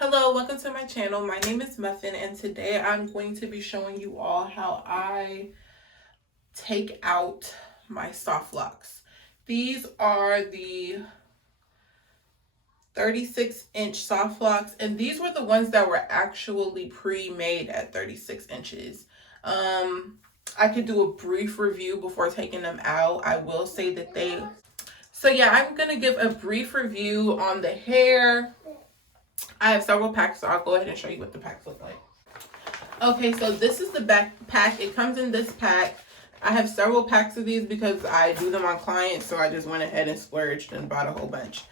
Hello, welcome to my channel. My name is Muffin, and today I'm going to be showing you all how I take out my soft locks. These are the 36-inch soft locks, and these were the ones that were actually pre-made at 36 inches. I could do a brief review before taking them out. I will say that I'm going to give a brief review on the hair. I have several packs, so I'll go ahead and show you what the packs look like. Okay, so this is the back pack. It comes in this pack. I have several packs of these because I do them on clients, so I just went ahead and splurged and bought a whole bunch.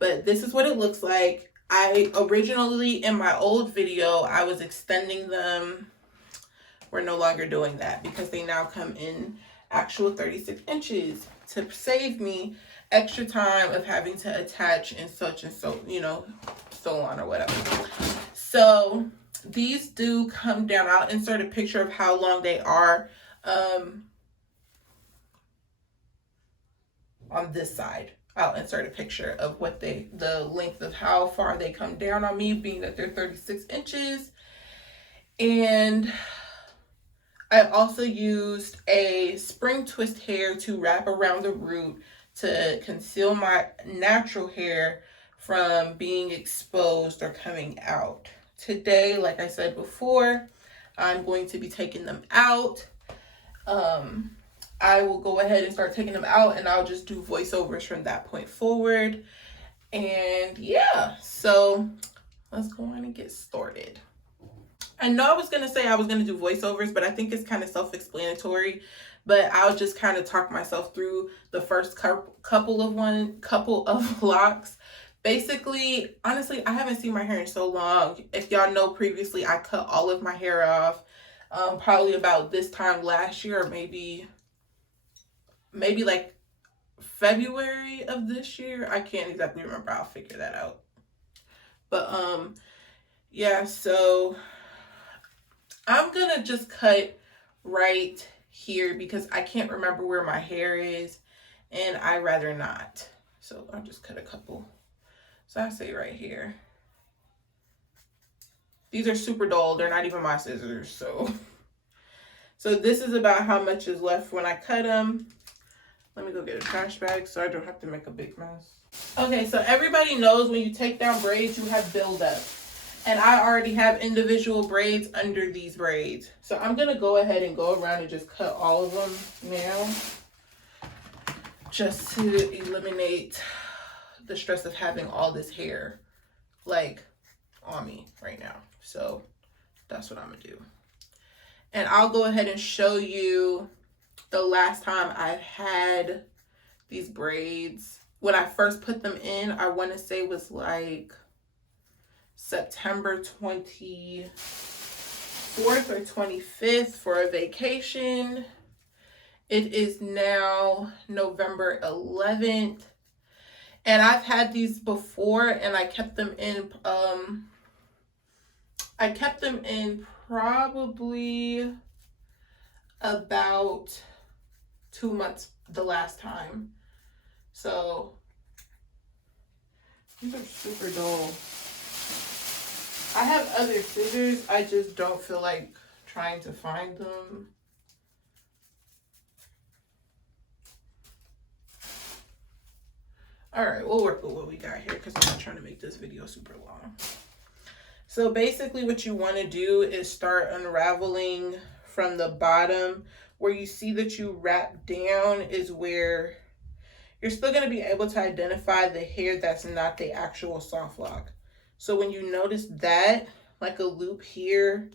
But this is what it looks like. I originally, in my old video, I was extending them. We're no longer doing that because they now come in actual 36 inches to save me extra time of having to attach and such and so, so on or whatever. So these do come down. I'll insert a picture of how long they are on this side. I'll insert a picture of what the length of how far they come down on me, being that they're 36 inches. And I also used a spring twist hair to wrap around the root to conceal my natural hair from being exposed or coming out. Today, like I said before, I'm going to be taking them out. I will go ahead and start taking them out, and I'll just do voiceovers from that point forward. And yeah, so let's go on and get started. I know I was going to say I was going to do voiceovers, but I think it's kind of self-explanatory. But I'll just kind of talk myself through the first couple of locks. Basically, honestly, I haven't seen my hair in so long. If y'all know, previously I cut all of my hair off probably about this time last year, or maybe like February of this year. I can't exactly remember. I'll figure that out. But yeah, so I'm gonna just cut right here because I can't remember where my hair is, and I'd rather not. So I'll just cut a couple. So I say right here. These are super dull. They're not even my scissors. So this is about how much is left when I cut them. Let me go get a trash bag so I don't have to make a big mess. Okay, so everybody knows when you take down braids, you have buildup. And I already have individual braids under these braids. So I'm going to go ahead and go around and just cut all of them now, just to eliminate the stress of having all this hair like on me right now. So that's what I'm going to do. And I'll go ahead and show you the last time I've had these braids. When I first put them in, I want to say was like September 24th or 25th for a vacation. It is now November 11th. And I've had these before, and I kept them in probably about 2 months the last time. So these are super dull. I have other scissors. I just don't feel like trying to find them. All right, we'll work with what we got here because I'm not trying to make this video super long. So basically what you want to do is start unraveling from the bottom. Where you see that you wrap down is where you're still going to be able to identify the hair that's not the actual soft lock. So when you notice that, like a loop here,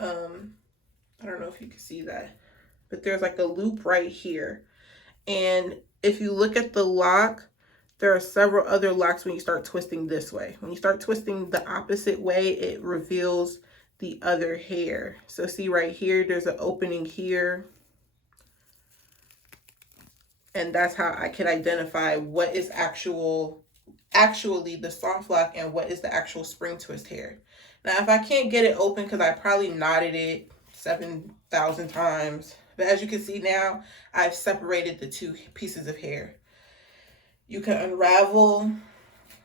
I don't know if you can see that, but there's like a loop right here. And if you look at the lock, there are several other locks when you start twisting this way. When you start twisting the opposite way, it reveals the other hair. So see right here, there's an opening here. And that's how I can identify what is actually the soft lock and what is the actual spring twist hair. Now, if I can't get it open because I probably knotted it 7,000 times, but as you can see now, I've separated the two pieces of hair. You can unravel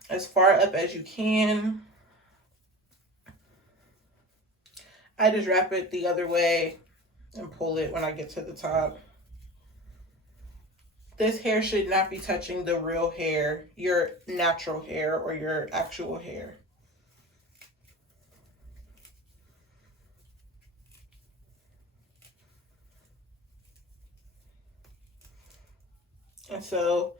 as far up as you can. I just wrap it the other way and pull it when I get to the top. This hair should not be touching the real hair, your natural hair or your actual hair. And so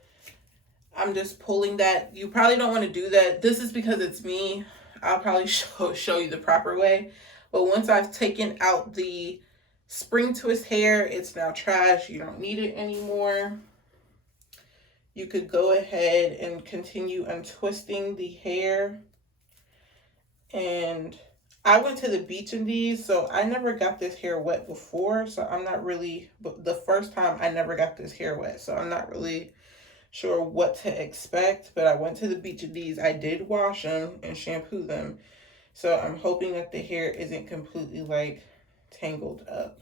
I'm just pulling that. You probably don't want to do that. This is because it's me. I'll probably show you the proper way. But once I've taken out the spring twist hair, it's now trash. You don't need it anymore. You could go ahead and continue untwisting the hair. And I went to the beach in these, so I never got this hair wet before. So I'm not really, but the first time I never got this hair wet. So I'm not really sure what to expect, but I went to the beach of these. I did wash them and shampoo them, so I'm hoping that the hair isn't completely like tangled up.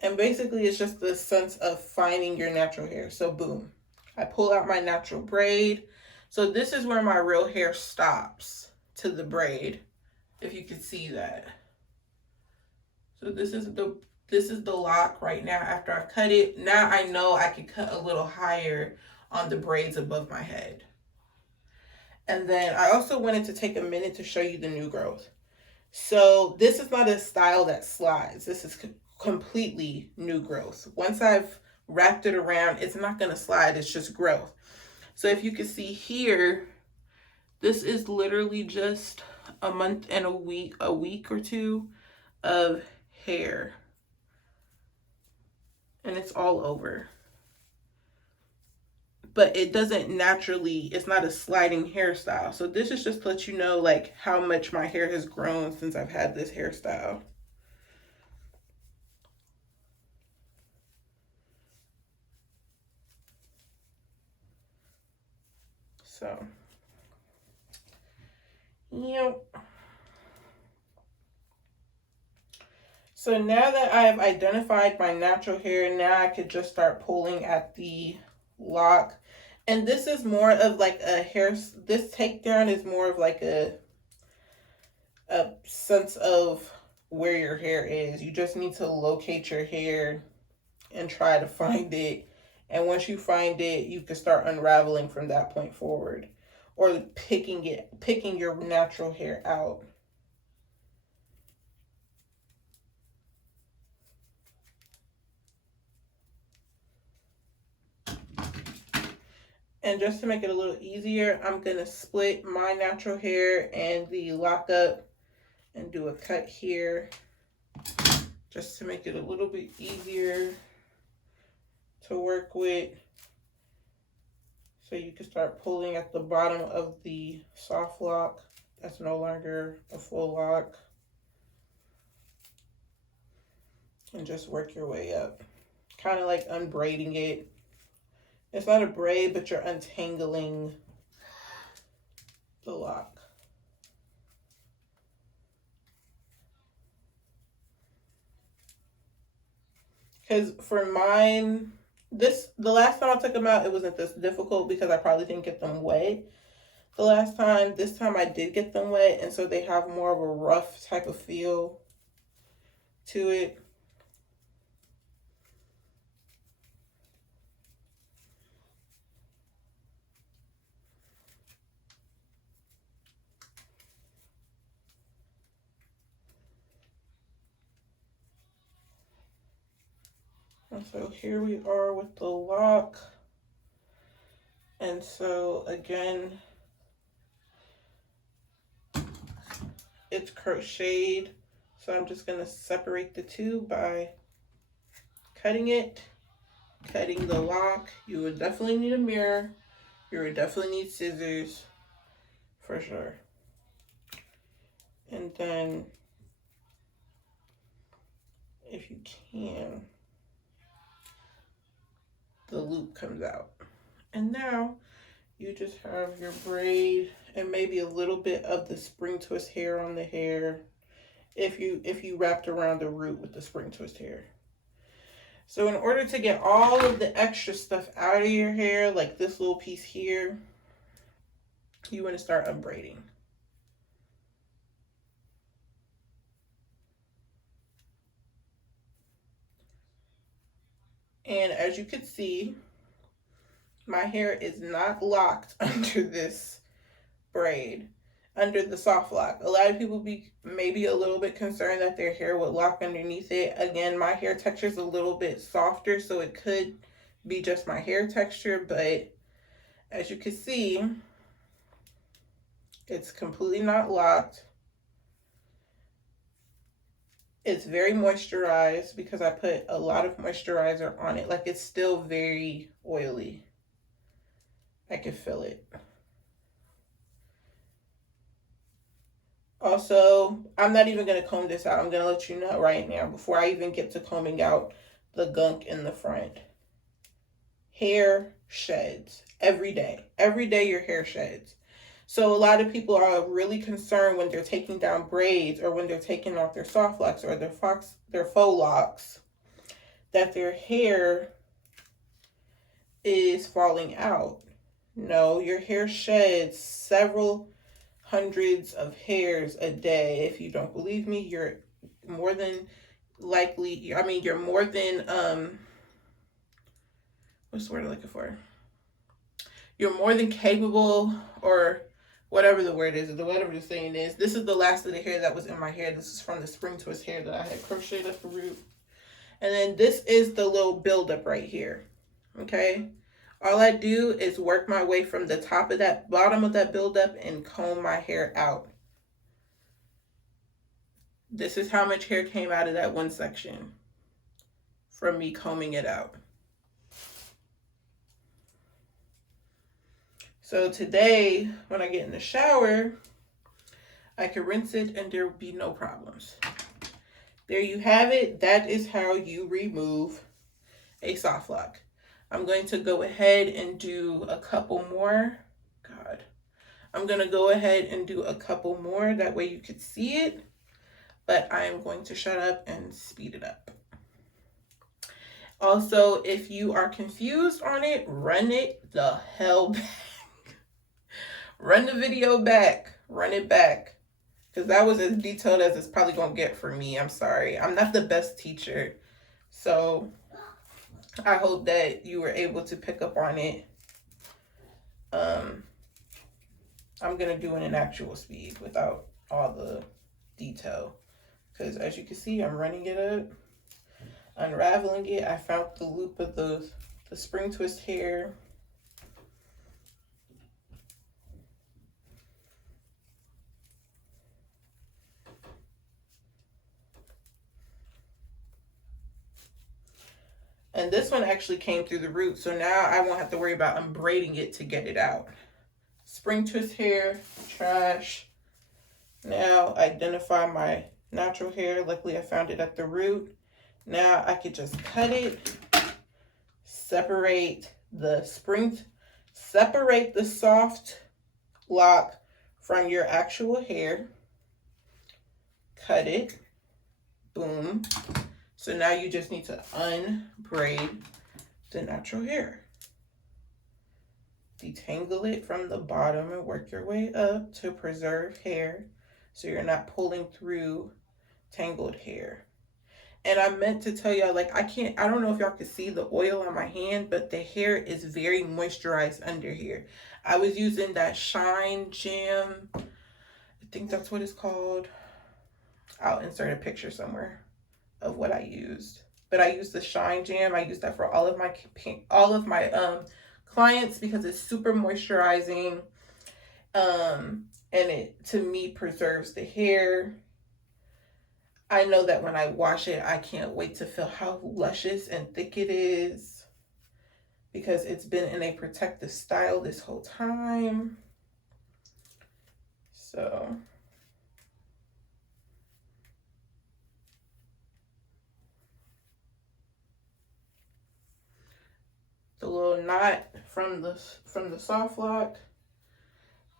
And basically it's just the sense of finding your natural hair. So boom, I pull out my natural braid. So this is where my real hair stops to the braid, if you can see that. So this is the lock right now after I cut it. Now I know I can cut a little higher on the braids above my head. And then I also wanted to take a minute to show you the new growth. So this is not a style that slides. This is completely new growth. Once I've wrapped it around, it's not going to slide. It's just growth. So if you can see here, this is literally just a month and a week or two of hair. And it's all over. But it doesn't naturally, it's not a sliding hairstyle. So this is just to let you know like how much my hair has grown since I've had this hairstyle. So, yep. So now that I have identified my natural hair, now I could just start pulling at the lock. And this is more of like a hair, this takedown is more of like a sense of where your hair is. You just need to locate your hair and try to find it. And once you find it, you can start unraveling from that point forward, or picking your natural hair out. And just to make it a little easier, I'm going to split my natural hair and the lock up and do a cut here just to make it a little bit easier to work with. So you can start pulling at the bottom of the soft lock. That's no longer a full lock. And just work your way up. Kind of like unbraiding it. It's not a braid, but you're untangling the lock. Because for mine, the last time I took them out, it wasn't this difficult because I probably didn't get them wet the last time. This time I did get them wet, and so they have more of a rough type of feel to it. And so here we are with the lock. And so again, it's crocheted. So I'm just going to separate the two by cutting it, cutting the lock. You would definitely need a mirror. You would definitely need scissors for sure. And then if you can, the loop comes out. And now you just have your braid and maybe a little bit of the spring twist hair on the hair if you wrapped around the root with the spring twist hair. So in order to get all of the extra stuff out of your hair, like this little piece here, you want to start unbraiding. And as you can see, my hair is not locked under this braid, under the soft lock. A lot of people be maybe a little bit concerned that their hair would lock underneath it. Again, my hair texture is a little bit softer, so it could be just my hair texture, but as you can see, it's completely not locked. It's very moisturized because I put a lot of moisturizer on it. Like, it's still very oily. I can feel it. Also, I'm not even going to comb this out. I'm going to let you know right now before I even get to combing out the gunk in the front. Hair sheds every day. Every day your hair sheds. So a lot of people are really concerned when they're taking down braids or when they're taking off their soft locks or their faux locks that their hair is falling out. No, your hair sheds several hundreds of hairs a day. If you don't believe me, you're more than likely, you're more than what's the word I'm looking for? You're more than capable, or whatever the word is, or whatever the saying is. This is the last of the hair that was in my hair. This is from the spring twist hair that I had crocheted at the root. And then this is the little buildup right here. Okay? All I do is work my way from the top of that, bottom of that buildup, and comb my hair out. This is how much hair came out of that one section from me combing it out. So today, when I get in the shower, I can rinse it and there will be no problems. There you have it. That is how you remove a soft lock. I'm going to go ahead and do a couple more. I'm going to go ahead and do a couple more. That way you can see it. But I am going to shut up and speed it up. Also, if you are confused on it, run it the hell back. Run the video back. Run it back. Because that was as detailed as it's probably going to get for me. I'm sorry. I'm not the best teacher. So I hope that you were able to pick up on it. I'm going to do it in actual speed without all the detail. Because as you can see, I'm running it up, unraveling it. I found the loop of the spring twist hair. And this one actually came through the root, so now I won't have to worry about unbraiding it to get it out. Spring twist hair, trash. Now identify my natural hair. Luckily I found it at the root. Now I could just cut it, separate the soft lock from your actual hair, cut it, boom. So now you just need to unbraid the natural hair. Detangle it from the bottom and work your way up to preserve hair so you're not pulling through tangled hair. And I meant to tell y'all, like, I don't know if y'all can see the oil on my hand, but the hair is very moisturized under here. I was using that Shine Jam. I think that's what it's called. I'll insert a picture somewhere of what I used. But I used the Shine Jam. I used that for all of my clients because it's super moisturizing. And it, to me, preserves the hair. I know that when I wash it, I can't wait to feel how luscious and thick it is because it's been in a protective style this whole time. So the little knot from the soft lock,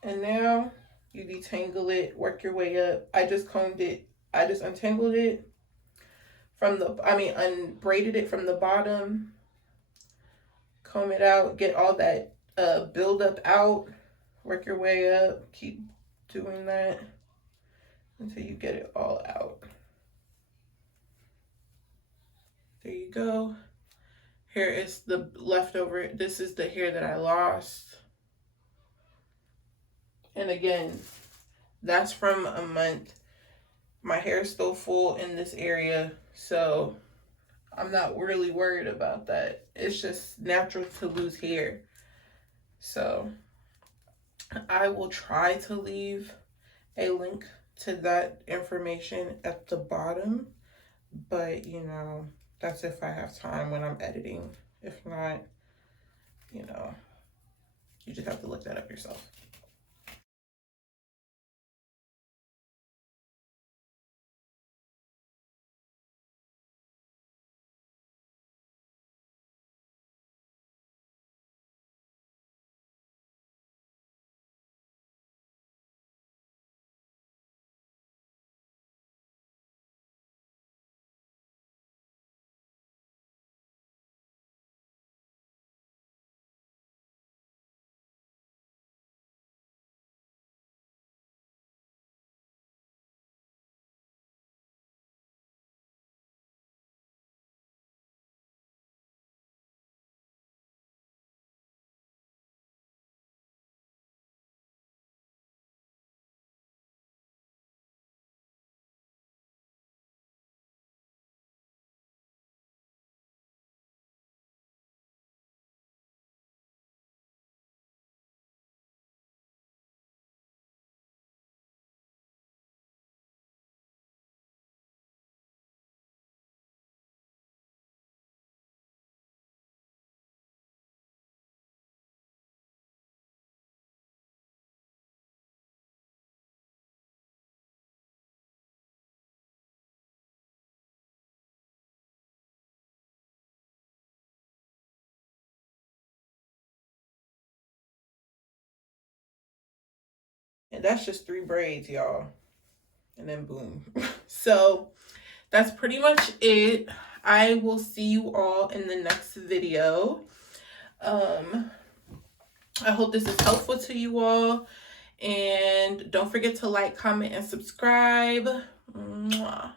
and now you detangle it, work your way up. I just untangled it from unbraided it from the bottom, comb it out, get all that buildup out, Work your way up. Keep doing that until you get it all out. There you go. Here is the leftover. This is the hair that I lost. And again, that's from a month. My hair is still full in this area, so I'm not really worried about that. It's just natural to lose hair. So I will try to leave a link to that information at the bottom, but you know, that's if I have time when I'm editing. If not, you know, you just have to look that up yourself. And that's just 3 braids, y'all. And then boom. So that's pretty much it. I will see you all in the next video. I hope this is helpful to you all. And don't forget to like, comment, and subscribe. Mwah.